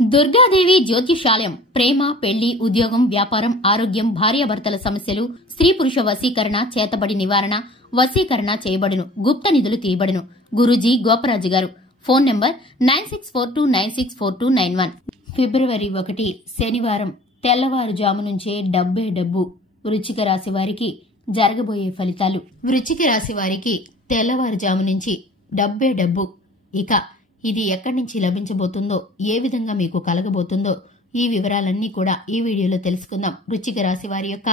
దుర్గాదేవి జ్యోతిషాలయం ప్రేమ, పెళ్లి, ఉద్యోగం, వ్యాపారం, ఆరోగ్యం, భార్యాభర్తల సమస్యలు, స్త్రీ పురుష వశీకరణ, చేతబడి నివారణ, వశీకరణ చేయబడును, గుప్త నిధులు తీయబడును. గురూజీ గోపరాజు గారు. Phone number 9642964291. ఫిబ్రవరి 1 శనివారం తెల్లవారుజాము నుంచే డబ్బు. వృశ్చిక రాశి వారికి జరగబోయే ఫలితాలు. వృశ్చిక రాశి వారికి తెల్లవారుజాము నుంచి డబ్బు. ఇక ఇది ఎక్కడి నుంచి లభించబోతుందో, ఏ విధంగా మీకు కలగబోతుందో ఈ వివరాలన్నీ కూడా ఈ వీడియోలో తెలుసుకుందాం. వృశ్చిక రాశి వారి యొక్క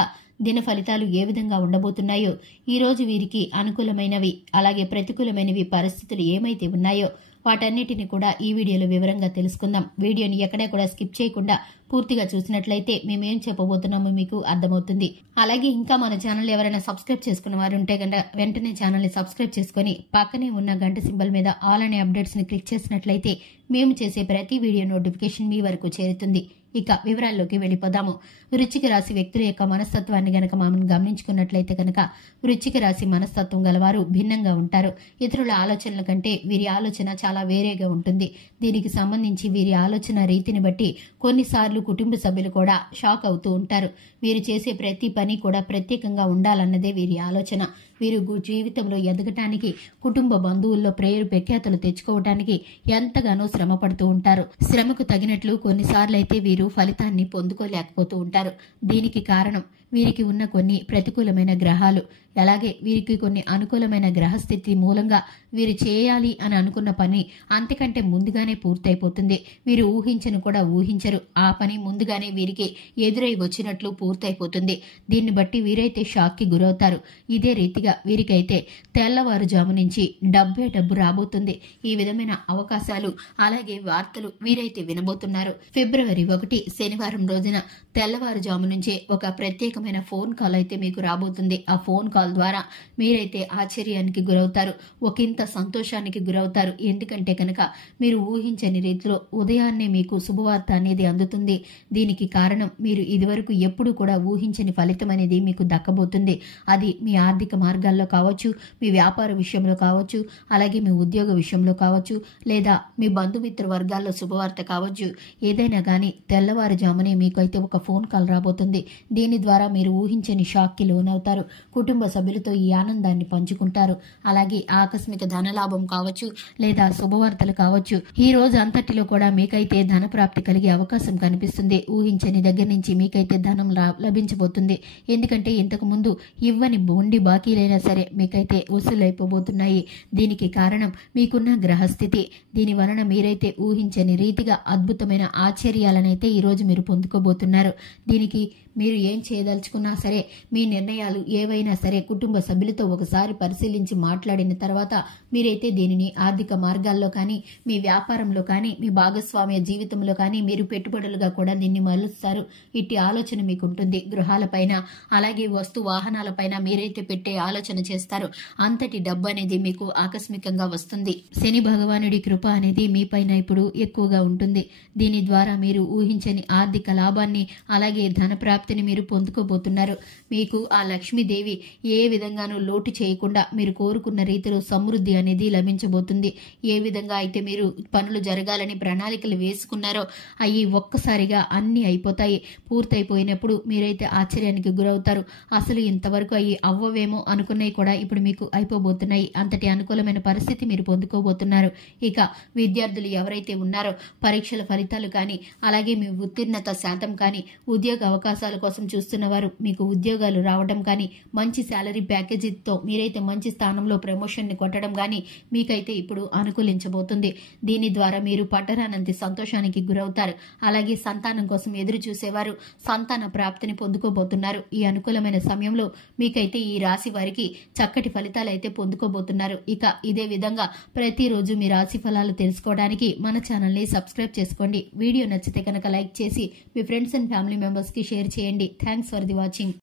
దిన ఫలితాలు ఏ విధంగా ఉండబోతున్నాయో, ఈ రోజు వీరికి అనుకూలమైనవి అలాగే ప్రతికూలమైనవి పరిస్థితులు ఏమైతే ఉన్నాయో వాటన్నిటిని కూడా ఈ వీడియోలో వివరంగా తెలుసుకుందాం. వీడియోని ఎక్కడా కూడా స్కిప్ చేయకుండా పూర్తిగా చూసినట్లయితే మేమేం చెప్పబోతున్నామో మీకు అర్థమవుతుంది. అలాగే ఇంకా మన ఛానల్ ఎవరైనా సబ్స్క్రైబ్ చేసుకున్న వారు ఉంటే కనుక వెంటనే ఛానల్ ని సబ్స్క్రైబ్ చేసుకుని పక్కనే ఉన్న గంట సింబల్ మీద ఆల్ అనే అప్డేట్స్ ని క్లిక్ చేసినట్లయితే మేము చేసే ప్రతి వీడియో నోటిఫికేషన్ మీ వరకు చేరుతుంది. ఇక వివరాల్లోకి వెళ్ళిపోదాము. వృశ్చిక రాశి వ్యక్తుల యొక్క మనస్తత్వాన్ని గనక మనం గమనించుకున్నట్లయితే కనుక వృశ్చిక రాశి మనస్తత్వం గలవారు భిన్నంగా ఉంటారు. ఇతరుల ఆలోచనల కంటే వీరి ఆలోచన చాలా వేరేగా ఉంటుంది. దీనికి సంబంధించి వీరి ఆలోచన రీతిని బట్టి కొన్నిసార్లు కుటుంబ సభ్యులు కూడా షాక్ అవుతూ ఉంటారు. వీరు చేసే ప్రతి పని కూడా ప్రత్యేకంగా ఉండాలన్నదే వీరి ఆలోచన. వీరు జీవితంలో ఎదగటానికి, కుటుంబ బంధువుల్లో పేరు ప్రఖ్యాతులు తెచ్చుకోవటానికి ఎంతగానో శ్రమ పడుతూ ఉంటారు. శ్రమకు తగినట్లు కొన్నిసార్లు అయితే వీరు ఫలితాన్ని పొందుకోలేకపోతూ ఉంటారు. దీనికి కారణం వీరికి ఉన్న కొన్ని ప్రతికూలమైన గ్రహాలు, అలాగే వీరికి కొన్ని అనుకూలమైన గ్రహస్థితి మూలంగా వీరు చేయాలి అని అనుకున్న పని అంతకంటే ముందుగానే పూర్తయిపోతుంది. వీరు ఊహించను కూడా ఊహించరు. ఆ పని ముందుగానే వీరికి ఎదురై వచ్చినట్లు పూర్తయిపోతుంది. దీన్ని బట్టి వీరైతే షాక్ కి గురవుతారు. ఇదే రీతిగా వీరికైతే తెల్లవారుజాము నుంచి డబ్బు రాబోతుంది. ఈ విధమైన అవకాశాలు అలాగే వార్తలు వీరైతే వినబోతున్నారు. ఫిబ్రవరి 1 శనివారం రోజున తెల్లవారుజాము నుంచే ఒక ప్రత్యేకమైన ఫోన్ కాల్ అయితే మీకు రాబోతుంది. ఆ ఫోన్ కాల్ ద్వారా మీరైతే ఆశ్చర్యానికి గురవుతారు, ఒకంత సంతోషానికి గురవుతారు. ఎందుకంటే కనుక మీరు ఊహించని రీతిలో ఉదయాన్నే మీకు శుభవార్త అనేది అందుతుంది. దీనికి కారణం మీరు ఇదివరకు ఎప్పుడు కూడా ఊహించని ఫలితం అనేది మీకు దక్కబోతుంది. అది మీ ఆర్థిక మార్గాల్లో కావచ్చు, మీ వ్యాపార విషయంలో కావచ్చు, అలాగే మీ ఉద్యోగ విషయంలో కావచ్చు, లేదా మీ బంధుమిత్ర వర్గాల్లో శుభవార్త కావచ్చు. ఏదైనా కానీ తెల్లవారుజామునే మీకు అయితే ఒక ఫోన్ కాల్ రాబోతుంది. దీని ద్వారా మీరు ఊహించని షాక్ కి లోనవుతారు. కుటుంబ సభ్యులతో ఈ ఆనందాన్ని పంచుకుంటారు. అలాగే ఆకస్మిక ధనలాభం కావచ్చు, లేదా శుభవార్తలు కావచ్చు. ఈ రోజు అంతటిలో కూడా మీకైతే ధన ప్రాప్తి కలిగే అవకాశం కనిపిస్తుంది. ఊహించని దగ్గర నుంచి మీకైతే ధనం లభించబోతుంది. ఎందుకంటే ఇంతకు ముందు ఇవ్వని బొండి బాకీలైనా సరే మీకైతే వసూలైపోబోతున్నాయి. దీనికి కారణం మీకున్న గ్రహస్థితి. దీని వలన మీరైతే ఊహించని రీతిగా అద్భుతమైన ఆశ్చర్యాలనైతే ఈ రోజు మీరు పొందుకోబోతున్నారు. దీనికి మీరు ఏం చేయదలుచుకున్నా సరే, మీ నిర్ణయాలు ఏవైనా సరే కుటుంబ సభ్యులతో ఒకసారి పరిశీలించి మాట్లాడిన తర్వాత మీరైతే దీనిని ఆర్థిక మార్గాల్లో కానీ, మీ వ్యాపారంలో కానీ, మీ భాగస్వామ్య జీవితంలో కానీ మీరు పెట్టుబడులుగా కూడా దీన్ని మలుస్తారు. ఇట్టి ఆలోచన మీకు ఉంటుంది. గృహాలపైన అలాగే వస్తు వాహనాలపైన మీరైతే పెట్టే ఆలోచన చేస్తారు. అంతటి డబ్బు అనేది మీకు ఆకస్మికంగా వస్తుంది. శని భగవానుడి కృప అనేది మీ పైన ఇప్పుడు ఎక్కువగా ఉంటుంది. దీని ద్వారా మీరు ఊహించని ఆర్థిక లాభాన్ని అలాగే ధన ప్రాప్తిని మీరు పొందుకోబోతున్నారు. మీకు ఆ లక్ష్మీదేవి ఏ విధంగానూ లోటు చేయకుండా మీరు కోరుకున్న రీతిలో సమృద్ధి అనేది లభించబోతుంది. ఏ విధంగా అయితే మీరు పనులు జరగాలని ప్రణాళికలు వేసుకున్నారో అవి ఒక్కసారిగా అన్ని అయిపోతాయి. పూర్తయిపోయినప్పుడు మీరైతే ఆశ్చర్యానికి గురవుతారు. అసలు ఇంతవరకు అవి అవ్వవేమో అనుకున్నవి కూడా ఇప్పుడు మీకు అయిపోబోతున్నాయి. అంతటి అనుకూలమైన పరిస్థితి మీరు పొందుకోబోతున్నారు. ఇక విద్యార్థులు ఎవరైతే ఉన్నారో పరీక్షల ఫలితాలు కానీ, అలాగే మీ ఉత్తీర్ణత శాతం కానీ, ఉద్యోగ అవకాశాల కోసం చూస్తున్న వారు మీకు ఉద్యోగాలు రావడం కానీ, మంచి శాలరీ ప్యాకేజీతో మీరైతే మంచి స్థానంలో ప్రమోషన్ ని కొట్టడం కానీ మీకైతే ఇప్పుడు అనుకూలించబోతుంది. దీని ద్వారా మీరు పట్టరానంత సంతోషానికి గురవుతారు. అలాగే సంతానం కోసం ఎదురు చూసేవారు సంతాన ప్రాప్తిని పొందుకోబోతున్నారు. ఈ అనుకూలమైన సమయంలో మీకైతే ఈ రాశి వారికి చక్కటి ఫలితాలు అయితే పొందుకోబోతున్నారు. ఇక ఇదే విధంగా ప్రతిరోజు మీ రాశి ఫలాలు తెలుసుకోవడానికి మన ఛానల్ ని సబ్స్క్రైబ్ చేసుకోండి. వీడియో నచ్చితే కనుక లైక్ చేసి మీ ఫ్రెండ్స్ అండ్ ఫ్యామిలీ మెంబర్స్ కి షేర్ చేయండి. Thanks for the watching.